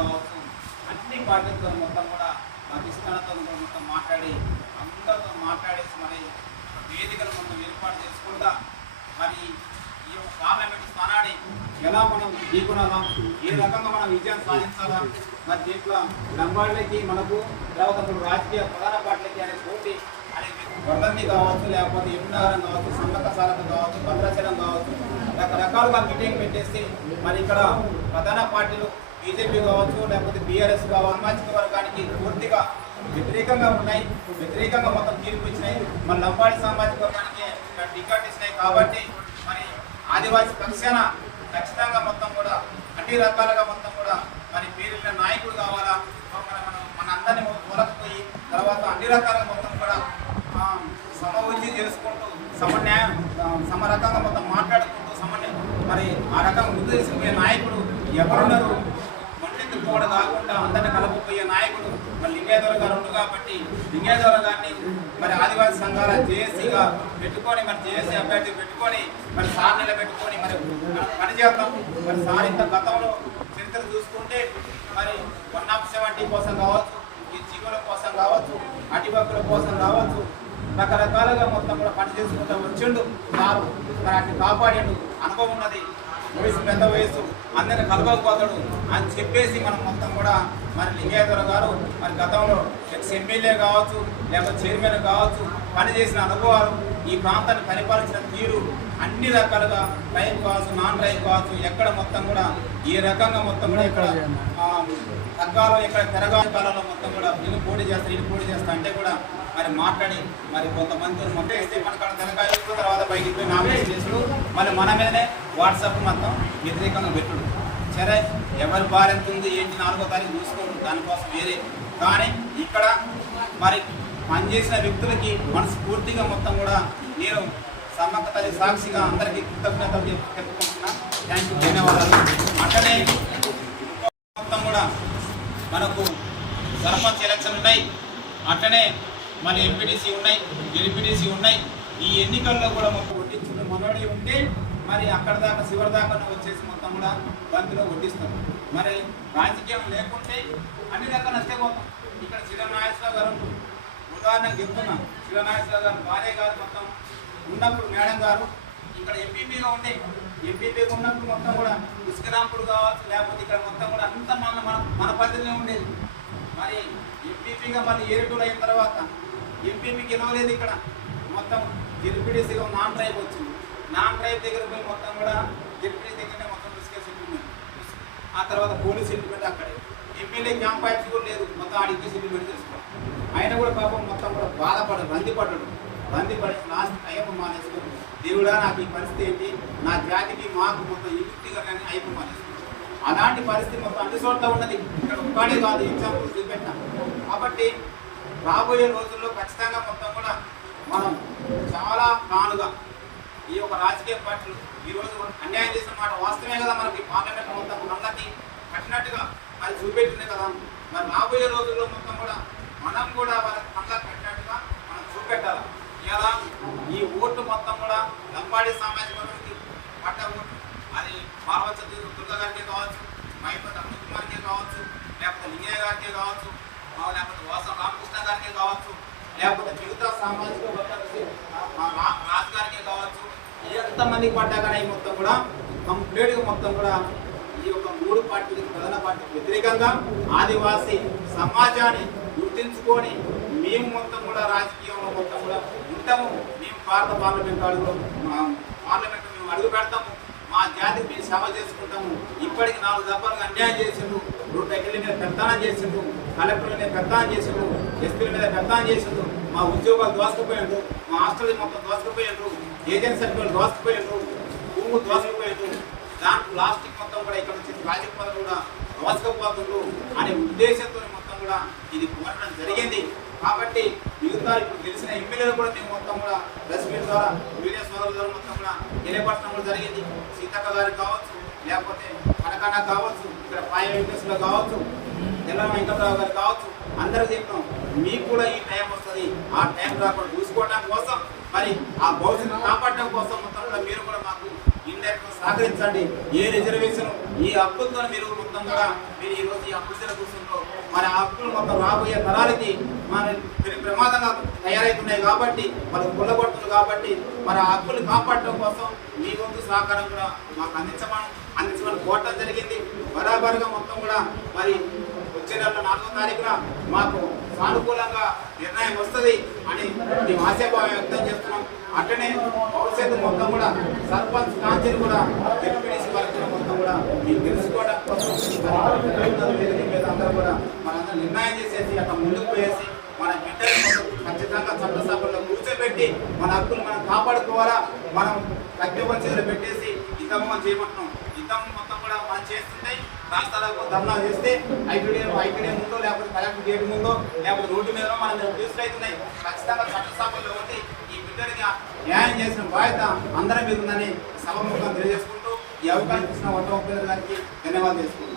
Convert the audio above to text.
కావచ్చు అన్ని పార్టీలతో మొత్తం కూడా పాకిస్తాన్తో మొత్తం మాట్లాడి అందరితో మాట్లాడేసి మరి వేదికను మొత్తం ఏర్పాటు చేసుకుంటా మరి ఈ యొక్క పార్లమెంట్ స్థానాన్ని ఎలా మనం ఢీకొనాలా, ఏ రకంగా మనం విజయం సాధించాలా, మరి దీంట్లో లంబాళ్ళకి మనకు తర్వాత రాజకీయ ప్రధాన పార్టీలకి అనే పోటీ అనేది వర్ధంతి కావచ్చు, లేకపోతే ఎమ్నగరం కావచ్చు, సమ్మక్క సారథ కావచ్చు, భద్రాచలం కావచ్చు, రకరకాలుగా మీటింగ్ పెట్టేసి మరి ఇక్కడ ప్రధాన పార్టీలు బీజేపీ కావచ్చు, లేకపోతే బీఆర్ఎస్ కావచ్చు, సామాజిక వర్గానికి పూర్తిగా వ్యతిరేకంగా ఉన్నాయి, వ్యతిరేకంగా మొత్తం తీర్పు ఇచ్చినాయి. మన లంబాడి సామాజిక వర్గానికి టికెట్ ఇచ్చినాయి. కాబట్టి మరి ఆదివాసీ పక్షాన ఖచ్చితంగా మొత్తం కూడా అన్ని రకాలుగా మొత్తం కూడా మరి పేరున్న నాయకుడు కావాలా, మన అందరినీ మొలకపోయి తర్వాత అన్ని రకాలుగా మొత్తం కూడా సమవృద్ధి చేసుకుంటూ సమరకంగా మొత్తం మాట్లాడుకుంటూ మరి ఆ రకంగా ముందు తీసుకుపోయే నాయకుడు ఎవరున్నారు, మండెత్తుకోవడం కాకుండా అందరిని కలపపోయే నాయకుడు మరి లింగేశ్వర గారు ఉంది. కాబట్టి లింగేశ్వర గారిని మరి ఆదివాసీ సంఘాల జేఏసీగా పెట్టుకొని మరి జేఏసీ అభ్యర్థి పెట్టుకొని మరి సార్ నిలబెట్టుకొని మరి పనిచేద్దాం. మరి సార్ ఇంత గతంలో చరిత్ర చూసుకుంటే మరి 170 కోసం కావచ్చు, ఈ జీవుల కోసం కావచ్చు, అటివక్కుల కోసం కావచ్చు, రకరకాలుగా మొత్తం కూడా పని చేసుకుంటూ వచ్చిండు సారు. మరి అటు కాపాడిండు, అనుభవం ఉన్నది, వయసు పెద్ద వయసు, అందరిని కలవకపోతాడు అని చెప్పేసి మనం మొత్తం కూడా మరి లింగేశ్వర గారు మరి గతంలో ఎమ్మెల్యే కావచ్చు, లేకపోతే చైర్మన్ కావచ్చు, పనిచేసిన అనుభవాలు, ఈ ప్రాంతాన్ని పరిపాలించిన తీరు, అన్ని రకాలుగా రైతు కావచ్చు, నాన్ రైతు కావచ్చు, ఎక్కడ మొత్తం కూడా ఈ రకంగా మొత్తం కూడా ఇక్కడ తగ్గాలో ఇక్కడ తెరగాలి కాలంలో మొత్తం కూడా వీళ్ళు పోటీ చేస్తా అంటే కూడా మరి మాట్లాడి మరి కొంతమంది మొత్తం వేస్తే మనకు తెరగాయ తర్వాత బయటికి పోయి నామినేషన్ చేసుడు, మళ్ళీ మన మీదనే వాట్సాప్ మొత్తం వ్యతిరేకంగా పెట్టుడు. సరే ఎవరి భార్య ఎంత ఉంది ఏంటి 4వ తారీఖు చూసుకోండి, దానికోసం వేరే. కానీ ఇక్కడ మరి పనిచేసిన వ్యక్తులకి మనస్ఫూర్తిగా మొత్తం కూడా నేను సమ్మక్క తల్లి సాక్షిగా అందరికీ కృతజ్ఞతలు చెప్పుకుంటున్నా. థ్యాంక్ యూ, ధన్యవాదాలు. అట్లనే మొత్తం కూడా మనకు సర్పంచ్ ఎలక్షన్ ఉన్నాయి, అట్లనే మళ్ళీ ఎంపీటీసీ ఉన్నాయి, ఎల్పీటీసీ ఉన్నాయి. ఈ ఎన్నికల్లో కూడా మొత్తం కొట్టించుకున్న మనోడి ఉంటే మరి అక్కడ దాకా చివరి దాకా వచ్చేసి మొత్తం కూడా బంతిలో కొట్టిస్తాం. మరి రాజకీయం లేకుంటే అన్ని రకాల నష్టపోతాం. ఇక్కడ శివనాగేశ్వరరావు గారు ఉదాహరణకు చెప్తున్నా, శివనాగేశ్వరరావు గారు భార్య గారు మొత్తం ఉన్నప్పుడు మేడం గారు ఇక్కడ ఎంపీపీగా ఉండే, ఎంపీపీగా ఉన్నప్పుడు మొత్తం కూడా ఉస్కరాంపుడు కావచ్చు, లేకపోతే ఇక్కడ మొత్తం కూడా అంత మన పరిధిలో ఉండేది. మరి ఎంపీపీగా మళ్ళీ ఏరుటూరు అయిన తర్వాత ఎంపీపీ గెలవలేదు. ఇక్కడ మొత్తం జెడ్పీటీసీగా నాన్ ట్రైబ్ వచ్చింది. నాన్ ట్రైబ్ దగ్గర పోయి మొత్తం కూడా జెడ్పీటీసీ దగ్గరనే మొత్తం ఇసుక సెటిల్మెంట్, ఆ తర్వాత పోలీస్ సెటిల్మెంట్ అక్కడే. ఎమ్మెల్యే క్యాంప్ ఫైట్స్ కూడా లేదు, మొత్తం ఆడికి సెటిల్మెంట్ చేసుకోవాలి. ఆయన కూడా పాపం మొత్తం కూడా బాధపడ్డాడు, రందిపడి లాస్ట్ అయ్యప్ప మానేసుకొని దేవుడా నాకు ఈ పరిస్థితి ఏంటి, నా జాతికి మాకు మొత్తం యుక్తిగా కానీ అయ్యప్ప మానేసుకున్నాడు. అలాంటి పరిస్థితి మొత్తం అన్ని చోట్ల ఉన్నది, ఇక్కడ ఒక్కడే కాదు, ఎగ్జాంపుల్ చూపెట్టాం. కాబట్టి రాబోయే రోజుల్లో ఖచ్చితంగా మొత్తం కూడా మనం చాలా కానుగా ఈ యొక్క రాజకీయ పార్టీలు ఈరోజు అన్యాయం చేసిన మాట వాస్తవమే కదా. మనకి పార్లమెంట్ మొత్తం అందరికీ కట్టినట్టుగా అది చూపెట్టింది కదా. మరి రాబోయే రోజుల్లో మొత్తం కూడా మనం కూడా వాళ్ళకి అందరికి కట్టినట్టుగా మనం చూపెట్టాలి. ఇలా ఈ ఓటు మొత్తం కూడా లంబాడి సామాజిక వర్గానికి పట్ట ఓటు, అది పార్వత దుర్గ గారికి కావచ్చు, మైపతి అమిత్ కుమార్కే కావచ్చు, లేకపోతే లింగయ్య గారికి కావచ్చు, లేకపోతే వాసం రామకృష్ణ గారికి కావచ్చు, లేకపోతే మిగతా సామాజిక వర్గానికి రాజు గారికి కావచ్చు, ఎంతమందికి పడ్డా కానీ మొత్తం కూడా కంప్లీట్గా మొత్తం కూడా ఈ యొక్క 3 పార్టీలకు ప్రధాన పార్టీకి వ్యతిరేకంగా ఆదివాసీ సమాజాన్ని గుర్తించుకొని మేము మొత్తం కూడా రాజకీయంలో మొత్తం కూడా ఉంటాము. మేము భారత పార్లమెంట్ పార్లమెంట్ మేము అడుగు పెడతాము, మా జాతికి మేము సేవ చేసుకుంటాము. ఇప్పటికి 4 దఫాలుగా అన్యాయం చేసిండ్రు, 2 ఎకరాల మీద పెత్తానం చేసిండ్రు, కలెక్టర్ల మీద పెత్తానం చేసిండ్రు, ఎస్పీల మీద పెత్తానం చేసిండ్రు, మా ఉద్యోగాలు దోసుకుపోయిండ్రు, మా హాస్టల్ మొత్తం దోసుకుపోయిండ్రు, ఏజెన్సీ సర్టిఫికేట్ దోసుకుపోయిండ్రు, భూములు దోసుకుపోయిండ్రు. దాంట్లో ప్లాస్టిక్ మొత్తం కూడా ఇక్కడ వచ్చి ప్రాజెక్ట్ పనులు కూడా దోసుకుపోతుండ్రు అనే ఉద్దేశంతో మొత్తం కూడా ఇది పోరాటం జరిగింది. కాబట్టి మిగతా ఇప్పుడు తెలిసిన ఎమ్మెల్యేలు కూడా మేము మొత్తం కూడా ప్రెస్ మీట్ ద్వారా మీడియా సోదరుల ద్వారా మొత్తం కూడా తెలియపరచడం కూడా జరిగింది. సీతక్క గారికి కావచ్చు, లేకపోతే కనకాన కావచ్చు, ఇక్కడ పాయ వెంకటేశ్వర కావచ్చు, తెల్ల వెంకటరావు గారు కావచ్చు, అందరికి చెప్పినాం మీకు కూడా ఈ టైం వస్తుంది. ఆ టైం రాకుండా చూసుకోవడం కోసం మరి ఆ భవిష్యత్తు కాపాడడం కోసం మొత్తం కూడా మీరు కూడా మాకు ఇండైరెక్ట్ సహకరించండి. ఏ రిజర్వేషన్ ఈ హక్కులతో మీరు మొత్తం కూడా మీరు ఈరోజు ఈ హక్కులు కూర్చుంటూ మరి ఆ హక్కులు మొత్తం రాబోయే తరాలకి మరి ప్రమాదంగా తయారవుతున్నాయి కాబట్టి వాళ్ళు కొల్లగొడుతున్నారు కాబట్టి మరి ఆ హక్కులు కాపాడటం కోసం మీ వంతు సహకారం కూడా మాకు అందించమని కోరటం జరిగింది. బరాబరుగా మొత్తం కూడా మరి వచ్చే నెల 4వ తారీఖున మాకు సానుకూలంగా నిర్ణయం వస్తుంది అని మేము ఆశాభావం వ్యక్తం చేస్తున్నాం. అట్లనే భవిష్యత్తు మొత్తం కూడా సర్పంచ్ కాంచెలు కూడా డిప్యూటీసీ వర్గం మొత్తం కూడా మీకు తెలుసుకోవడం కోసం వేదిక మీద అందరూ కూడా మనందరూ నిర్ణయం చేసేసి అట్లా ముందుకు పోయేసి మన బిడ్డలు ఖచ్చితంగా చట్టసభల్లో కూర్చోబెట్టి మన హక్కులు మనం కాపాడుకోవాలా. మనం కట్టెపంచీలు పెట్టేసి యుద్ధం చేయమంటున్నాం. యుద్ధం మొత్తం కూడా మనం చేస్తుంటే రాష్ట్రాలకు ధర్నా చేస్తే ఐటీడీ ముందో లేకపోతే కలెక్టర్ గేట్ ముందో లేకపోతే రోడ్డు మీద మనం కేసులు అవుతున్నాయి. ఖచ్చితంగా చట్టసభల్లో ఉండి ఈ బిడ్డలకి న్యాయం చేసిన బాధ్యత అందరి మీద ఉందని సభముఖంగా తెలియజేసుకుంటూ ఈ అవకాశం ఇచ్చిన వంట గారికి ధన్యవాదాలు చేసుకుంటాం.